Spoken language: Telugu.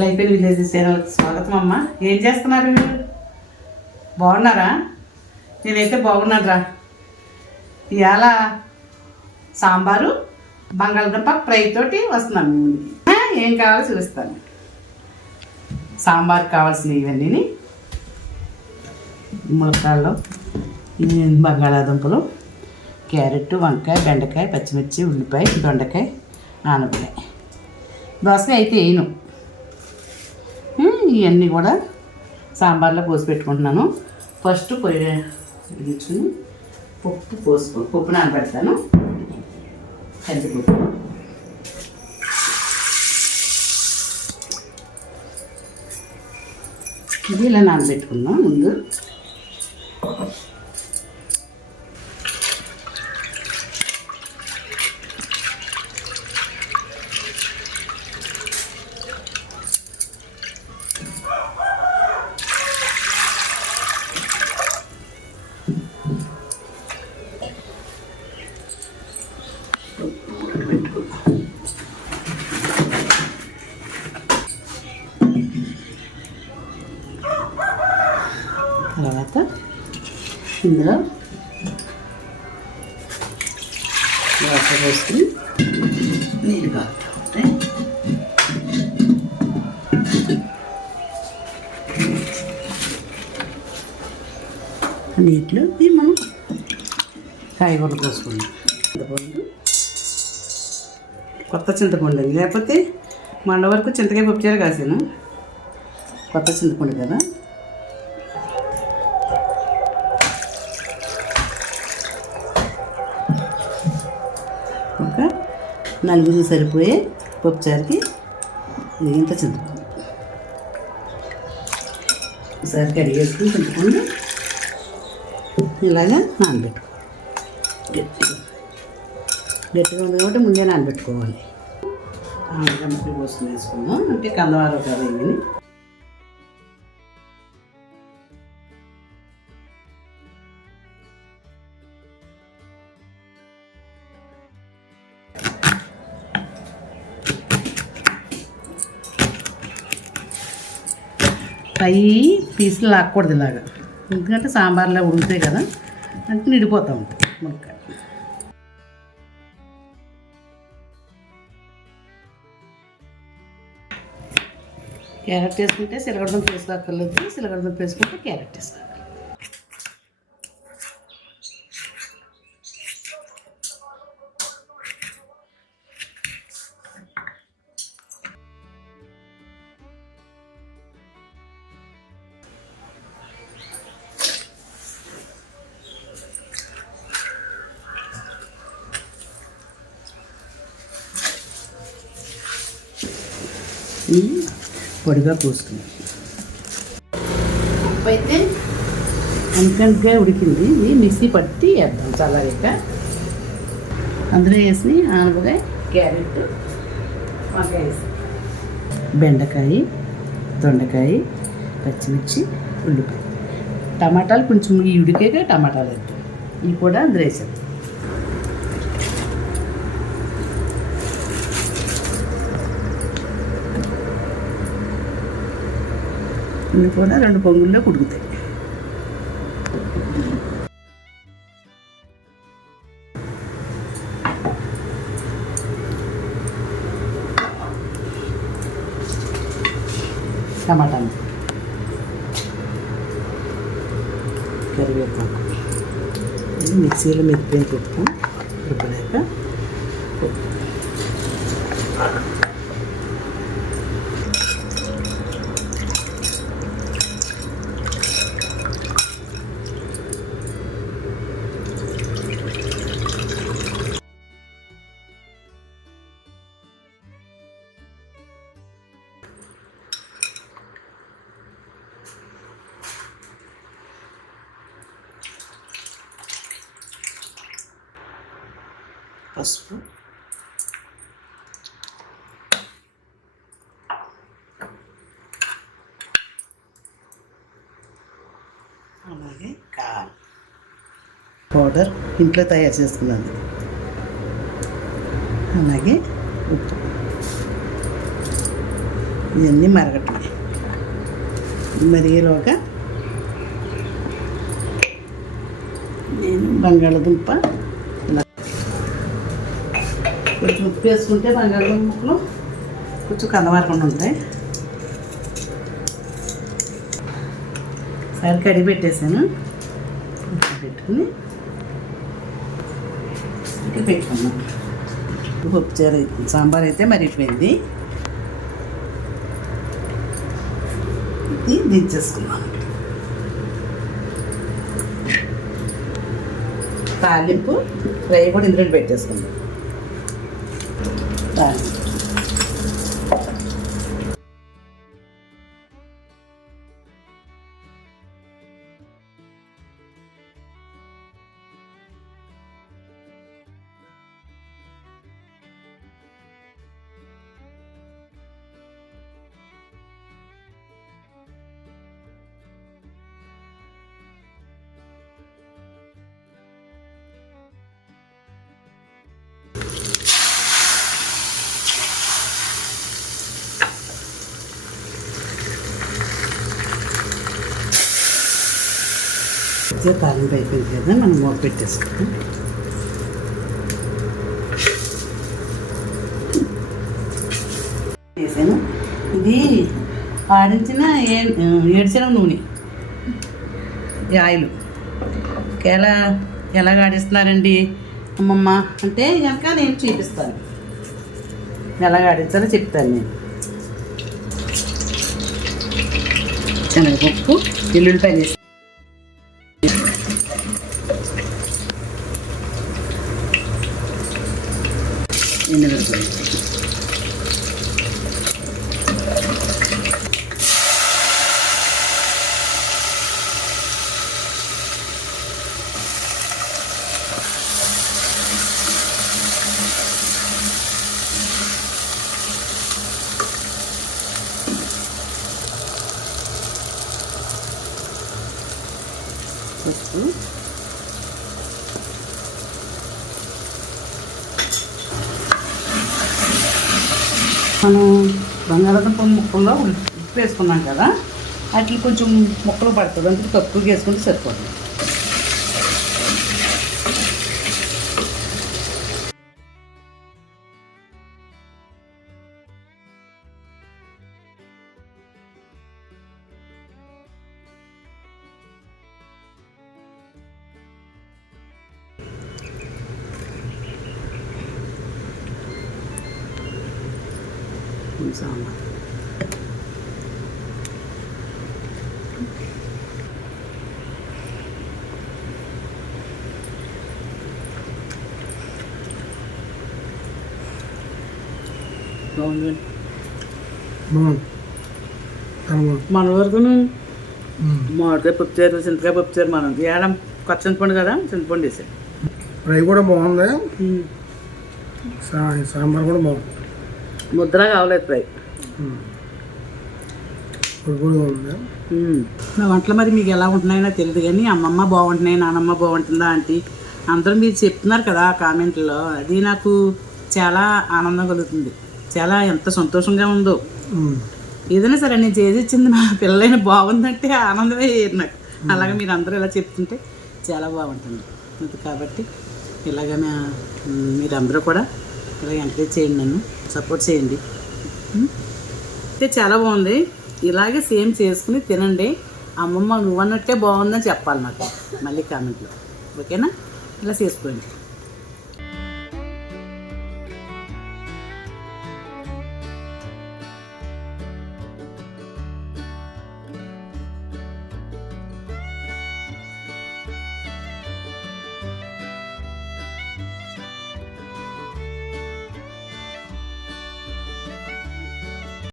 లైఫ్ అండ్ విలేజెస్ ఛానల్కి స్వాగతం అమ్మ. ఏం చేస్తున్నారు? బాగున్నారా? నేనైతే బాగున్నారా. ఇవాళ సాంబారు బంగాళదుంప ఫ్రై తోటి వస్తున్నాను మీ ముందుకి. ఏం కావాలో చూపిస్తాను. సాంబార్ కావాల్సినవి ఇవన్నీ ములక్కాడలు, బంగాళాదుంపలు, క్యారెట్, వంకాయ, బెండకాయ, పచ్చిమిర్చి, ఉల్లిపాయ, దొండకాయ, ఆనపకాయ, దోసకాయ అయితే వేయను. ఇవన్నీ కూడా సాంబార్లో పోసి పెట్టుకుంటున్నాను. ఫస్ట్ పొయ్యి వెలిగించుకుని పప్పు నానబెడతాను. కందిపప్పు, ఇది ఇలా నానబెట్టుకున్నాం ముందు. తర్వాత ఇందులో వాటర్ పోసుకుని నీళ్ళు కాగుతూ ఉంటాయి. నీటిలో మనం కాయగూరలు పోసుకున్నాం. చింతపండు, కొత్త చింతపండు అండి, లేకపోతే మండ వరకు చింతకాయ పప్పుచారు కాసాను. కొత్త చింతపండు కదా. ఒక 4 సరిపోయే పప్పుచారుకి ఇంత చింతపండు ఒకసారి కడిగేసుకుని చింతపండు ఇలాగా నానబెట్టుకో. గట్టిగా ఉంది కాబట్టి ముందే నానబెట్టుకోవాలి. గంపలు పోసుకుని వేసుకుందాం, అంటే కందవారం కదా ఇవి. పై పీసులు లాక్కూడదు ఇలాగా, ఎందుకంటే సాంబార్లో ఉడుకుతాయి కదా, అంటే నిడిపోతూ ఉంటాయి మునక్కాయ. క్యారెట్ వేసుకుంటే సిలగడదుంప వేసుకోక్కర్లేదు, సిలగడదుంప వేసుకుంటే క్యారెట్ వేసుకోవాలి. పొడిగా పోసుకున్నాం. ఉప్పు అయితే అంతంగా ఉడికింది. ఇది మిక్సీ పట్టి వేద్దాం చల్లారాక. అందులో వేసి ఆనపకాయ, క్యారెట్, వంకాయ వేసి, బెండకాయ, దొండకాయ, పచ్చిమిర్చి, ఉల్లిపాయ, టమాటాలు కొంచెం ఈ ఉడికాక టమాటాలు వేద్దాం. ఇవి కూడా అందులో వేసాం. ఇవి కూడా 2 పొంగుల్లో ఉడుకుతాయి. టమాటాలు, కరివేపాకు, మిక్సీలో మెత్తిపోయిన పప్పు రుబ్బలేక పసుపు, అలాగే కారం పౌడర్ ఇంట్లో తయారు చేసుకున్నాను. అలాగే ఉప్పు, ఇవన్నీ మరగటం. మరిగేలోగా నేను బంగాళదుంప ఇలా కొంచెం ఉప్పు వేసుకుంటే బంగాళదుంప ముక్కలు కొంచెం కందమారకుండా ఉంటాయి. సరే కడిగి పెట్టేసాను. పెట్టుకుని ఇక్కడ పెట్టుకున్నాను. పప్పుచారు సాంబార్ అయితే మరిగిపోయింది. ఇది దించేసుకున్నాను. తాలింపు ఫ్రై కూడా ఇందులో పెట్టేసుకుందాం. తాలింపు తాలింపు అయిపోయింది కదా, మనం మూత పెట్టేసుకుంటాం. వేసాను. ఇది ఆడించిన ఏడ్చిన నూనె, ఈ ఆయిల్. ఎలాగ ఆడిస్తున్నారండి అమ్మమ్మ అంటే కనుక నేను చూపిస్తాను. ఎలాగ ఆడించాలో చెప్తాను నేను. శనగపప్పు, ఎల్లుల్లిపాయ వేసి పసుపు, మనం బంగాళాదుంప ముక్కల్లో ఉప్పు వేసుకున్నాం కదా, వాటికి కొంచెం ముక్కలు పడుతుంది. అందుకు తక్కువగా వేసుకుంటే సరిపోతుంది. సాంబార్ బాగుంది. మన వరకు మామిడికాయ పప్పుచారు, చింతకాయ పప్పుచారు, మనం ఏడం కొత్త చింతపండు కదా, చింతపండు వేసాడు. ఫ్రై కూడా బాగుంది, సాంబార్ కూడా బాగుంది. ముద్దలా కావలేదు ఫ్రై. నా వంటలు మరి మీకు ఎలా ఉంటున్నాయో తెలియదు, కానీ అమ్మమ్మ బాగుంటున్నాయి, నానమ్మ బాగుంటుందా ఆంటీ అందరూ మీరు చెప్తున్నారు కదా కామెంట్లో. అది నాకు చాలా ఆనందం కలుగుతుంది. చాలా ఎంత సంతోషంగా ఉందో. ఏదైనా సరే నేను చేసి ఇచ్చింది నా పిల్లలైన బాగుందంటే ఆనందమే నాకు. అలాగే మీరు అందరూ ఇలా చెప్తుంటే చాలా బాగుంటుంది. కాబట్టి ఇలాగ మీరందరూ కూడా ఇలా ఎంకరేజ్ చేయండి, నన్ను సపోర్ట్ చేయండి. అయితే చాలా బాగుంది. ఇలాగే సేమ్ చేసుకుని తినండి. అమ్మమ్మ నువ్వు అన్నట్టే బాగుందని చెప్పాలి నాకు మళ్ళీ కామెంట్లో. ఓకేనా? ఇలా చేసుకోండి.